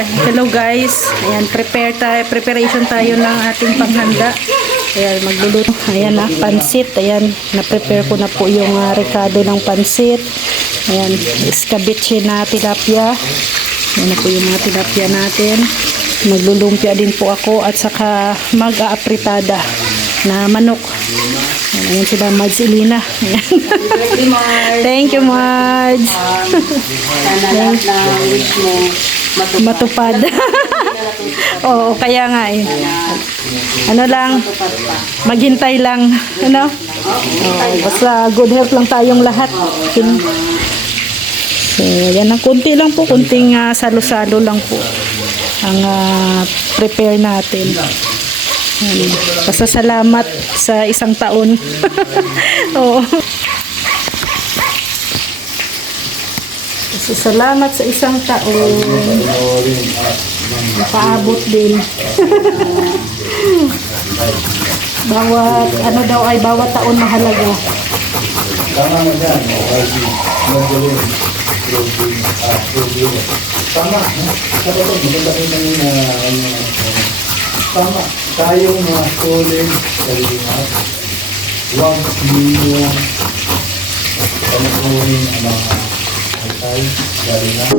Hello guys. Ayan, preparation tayo ng ating panghanda. Ayan, magluluto. Ayan na, pansit. Ayan, na-prepare ko na po yung rekado ng pansit. Ayan, escabeche na tilapia. Ayan na po yung mga tilapia natin. Maglulumpia din po ako at saka mag-aapritada na manok. Ayan sila, Mads Elina. Thank you, Mads. Sana lahat ng wish mo Matupad. Oo, kaya nga eh. Ano lang, maghintay lang. Ano? Basta good health lang tayong lahat. So, yan ang kunti lang po. Kunting salo-salo lang po ang prepare natin. Basta salamat sa isang taon. Oo. Kasi salamat sa isang taon. Napaabot din. Bawat, ano daw ay bawat taon mahalaga. Tama mo dyan. Tama. Tama. Tayong mga solid kalingat. Huwag ninyo panakunin ang mga atay kalingat.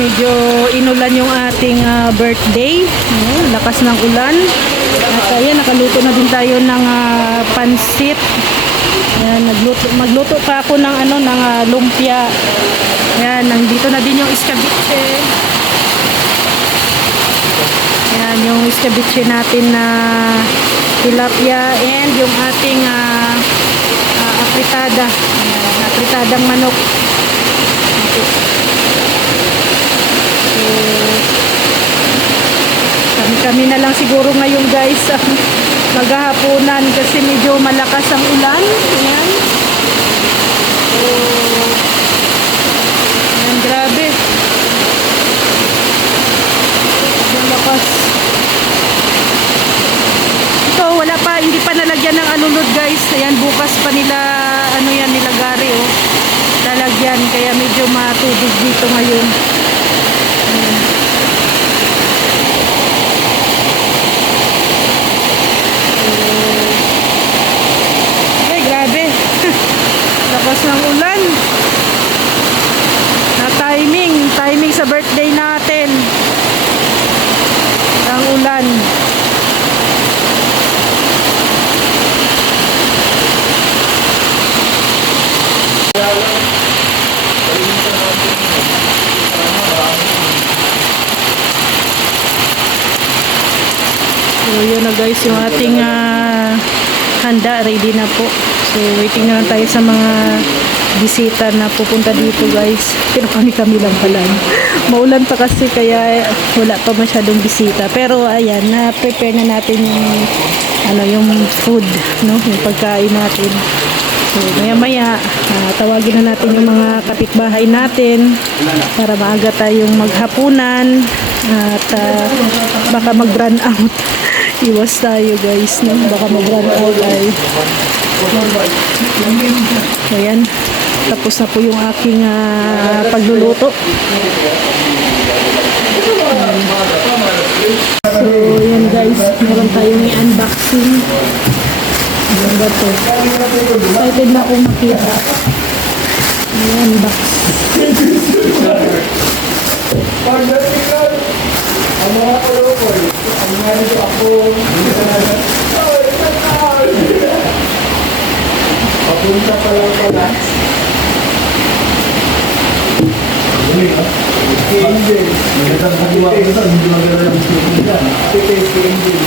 medyo inulan yung ating birthday. Ayan, lakas ng ulan. At ayan, nakaluto na din tayo ng pansit. Ayan, magluto pa ako ng lumpia. Ayan, nandito na din yung escabeche. Ayan, yung escabeche natin na tilapia and yung ating apritada. Ayan, apritadang manok. So, kami na lang siguro ngayon guys maghahaponan kasi medyo malakas ang ulan. Ayan. So, ayan, grabe. Ang lakas. Ito, wala pa, hindi pa nalagyan ng alulod guys. Ayan, bukas pa nila, nilagari oh. Lalagyan, kaya medyo matubig dito ngayon. Ayan. Okay, grabe. Lakas ng ulan. Na timing sa birthday natin. Ang ulan. So yun na guys, yung ating handa ready na po. So waiting na lang tayo sa mga bisita na pupunta dito guys. Pero kami lang pala. Maulan pa kasi kaya wala pa masyadong bisita. Pero ayan, na-prepare na natin yung food, no? Yung pagkain natin. So maya-maya tawagin na natin yung mga kapitbahay natin para maaga tayong maghapunan at baka mag-run out. Iwas tayo guys, no? Baka mag-run out ay. Ayan, tapos na po yung aking pagluluto. So yan guys, meron tayong i-unboxing. Ayan ba ito? Excited na akong makita. I-unbox. Papunta pa lang pala. Angel. Magandang kaliwa ko ito. Hindi maganda yung shooting dyan. Ito si Angel.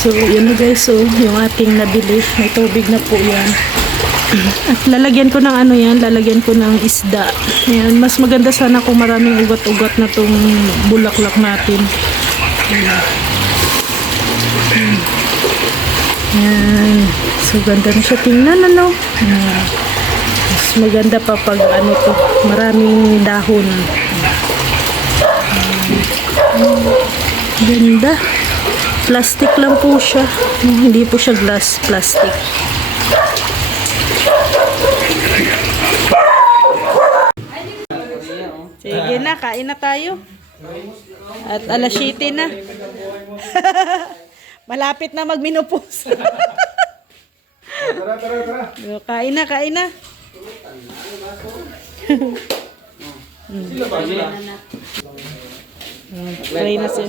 So, yun na guys. So, yung ating nabili. May tubig na po yan. At lalagyan ko ng lalagyan ko ng isda. Ayan, mas maganda sana kung maraming ugat-ugat na tong bulaklak natin. Ayan. So, ganda na siya tingnan, ano? Ayan. Mas maganda pa pag maraming dahon. Ganda. Plastic lang po siya. Hindi po siya glass, plastic. Sige na, kain na tayo. At alas 7 na. Malapit na magminupos. Kain na, kain na. Pray na siya.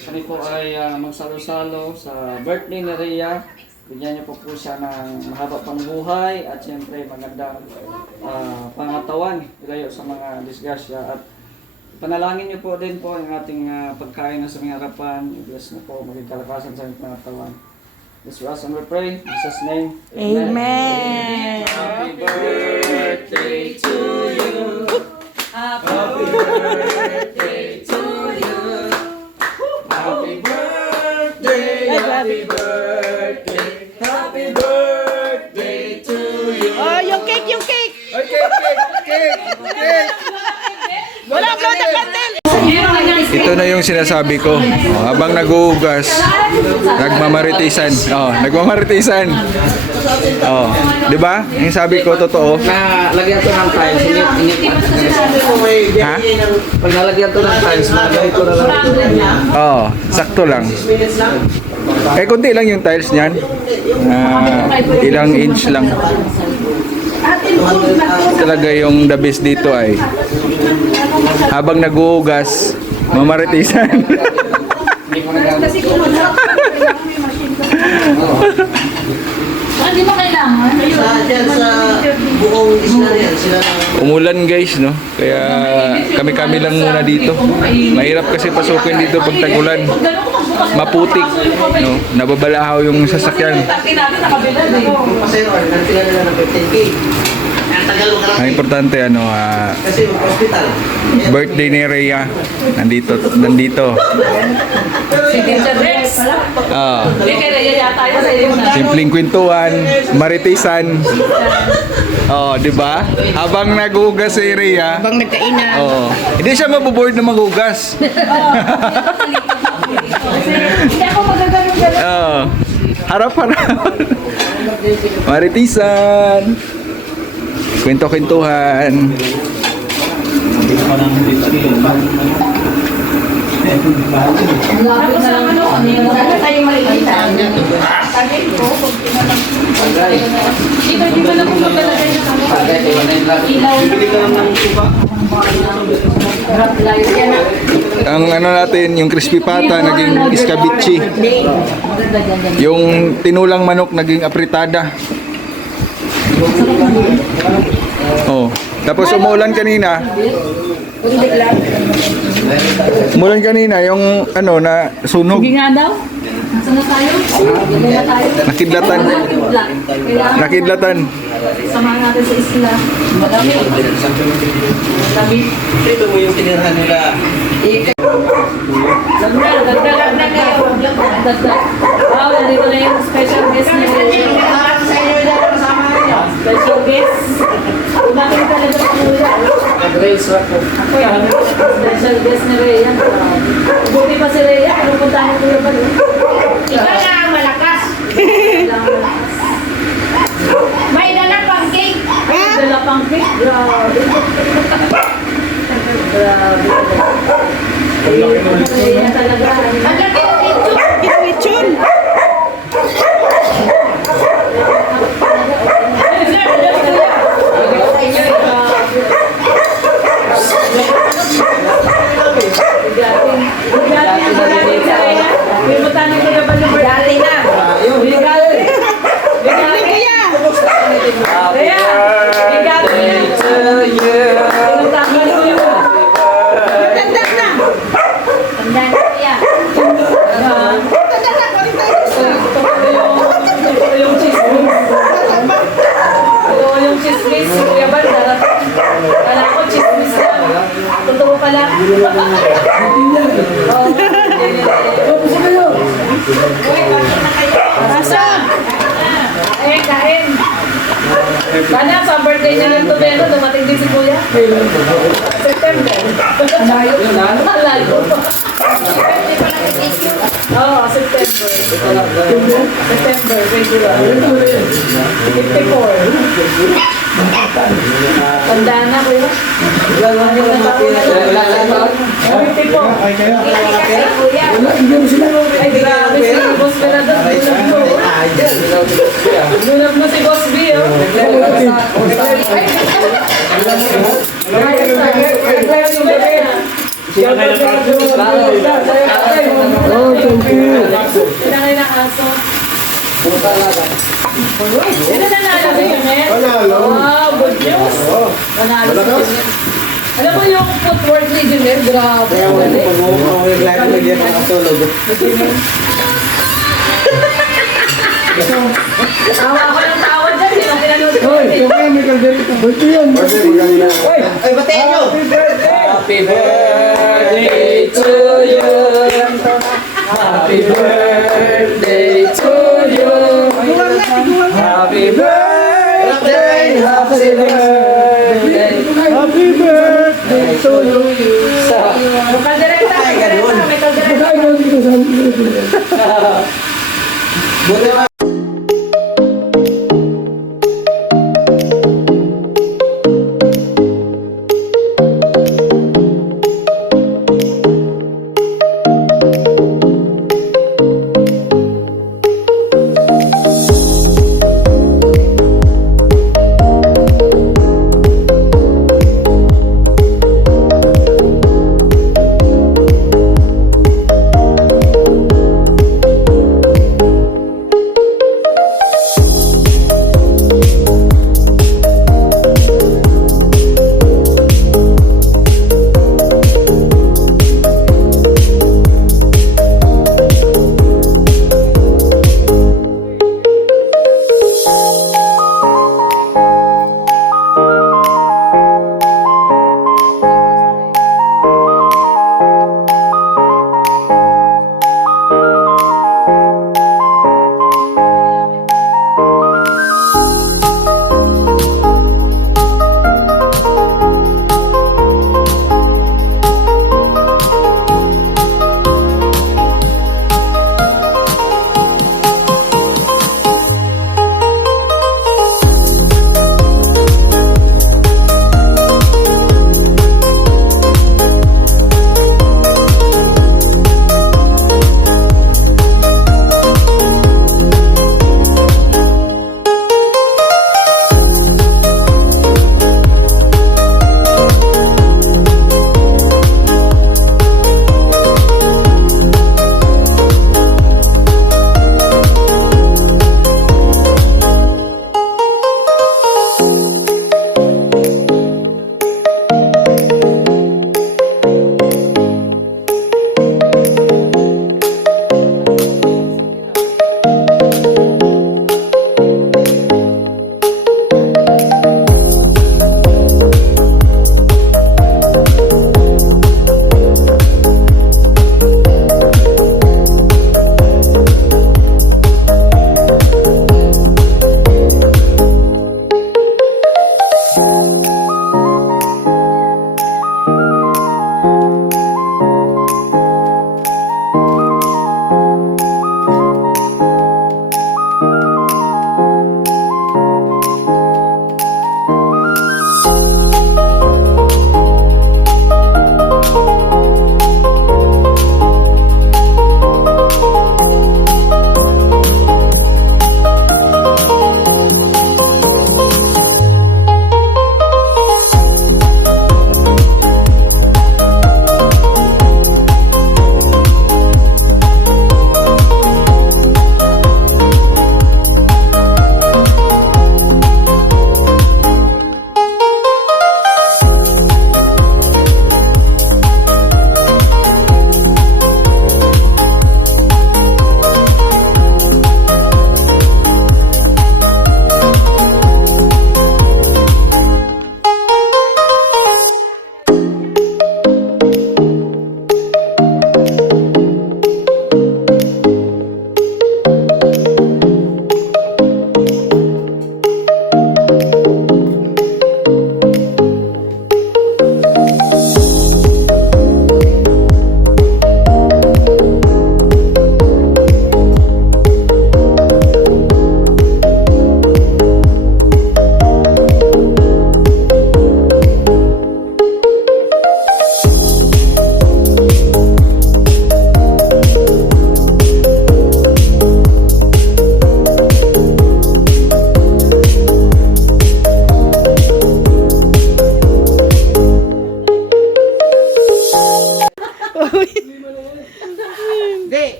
Kami po ay magsalo-salo sa birthday ni Rhea. Bigyan niyo po siya ng mahaba pang buhay at siyempre magandang pangatawan, ilayo sa mga disgrasya. At panalangin niyo po din po ang ating pagkain na sa mga harapan. I-bless niyo po, maging kalakasan sa aming pangatawan. This we ask and we pray. In Jesus' name. Amen. Happy birthday to you. Happy birthday to you. Happy birthday. Happy birthday. Happy birthday to you. Oh, yung cake, yung cake. Cake! Wala ko na candle. Ito na yung sinasabi ko. Oh, habang naghuhugas, nagmamaritisan. Oh, nagmamaritisan. Oh, 'di ba? Yung sabi ko totoo. Na lagyan to ng tiles, Ha? Pag nalagyan to ng tiles, nalagyan ko na lang. Oh, sakto lang. Eh, kunti lang yung tiles niyan. Ilang inch lang. Talaga yung the best dito ay habang naghuhugas, mamaritisan. Hindi ko nagamit. Hindi mo kailangan. Sa buong isla yan, sila Umulan guys, no? Kaya kami-kami lang muna dito. Mahirap kasi pasukin dito pag tag-ulan. Maputik, no? Nababalahaw yung sasakyan. pasero, nagtila nila ng 15K. Ang tagal mo ka lang. Ang importante, ano, Kasi hospital. birthday ni Rhea. Nandito. Ah, simpleng kwentuhan, maritisan. Oh, di ba? Habang naghugas si Rhea. Habang nagkainan. Oh, hindi siya maboboard na maghugas. Hindi ako magagaling gano'n. Oh, harap-harap. Maritisan. Kwento-kwentuhan. Tapos ang ano tayo makikita. Sabi ko, di ba na kung maglalagay na kami? Ilaw. Ang ano natin, yung crispy pata naging escabeche. Yung tinulang manok naging apritada. Oh, tapos umulan kanina. Umulan kanina yung ano na sunog. Hindi nga daw. Nasaan na tayo? Hindi na tayo. Nakidlatan. Kailangan Nakidlatan. samahan natin sa isla. Madami. Madami. Ito mo yung tinirahan nila. Dagdag na kayo. Dagdag. Wow, nandito na yung special guest ni special guest. Bakit talaga sa kuya? Grace ako. Ako yan. Special guest ni Rhea. Buti pa si Rhea. Pinupuntahan ko yung balo. Ikaw na ang malakas. May dala pang cake. Dala pang cake. Grabe. Grabe. Rhea talaga. Ang laki ng ito. Itwitsyon. Sana sa birthday niya lang tumeno, dumating din si Kuya. September. Malayo. Malayo. Birthday pa lang yung issue. Oo, September. September, 21. 54. Tandaan na ko yun. Ay, grabe si Boss Bernardo. Gunap mo si Boss B, oh. Pinakay na aso. Sino nanalo si Junet? Wow, good news. Nanalo si Junet. Alam mo yung footwork ni Junet? Grabe. Tawa ako ng tawa dyan. Hindi lang pinanood ko. Ay, batiin nyo! Happy birthday to you. Happy birthday to you. Happy birthday, happy birthday. Happy birthday to you. Kaldereta, may kaldereta. Buti ba?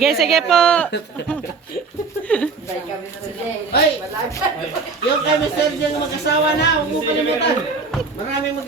Sige, sige po. Ay! Yung kay Mr. Diang mag-asawa na, huwag mo kalimutan. Maraming mag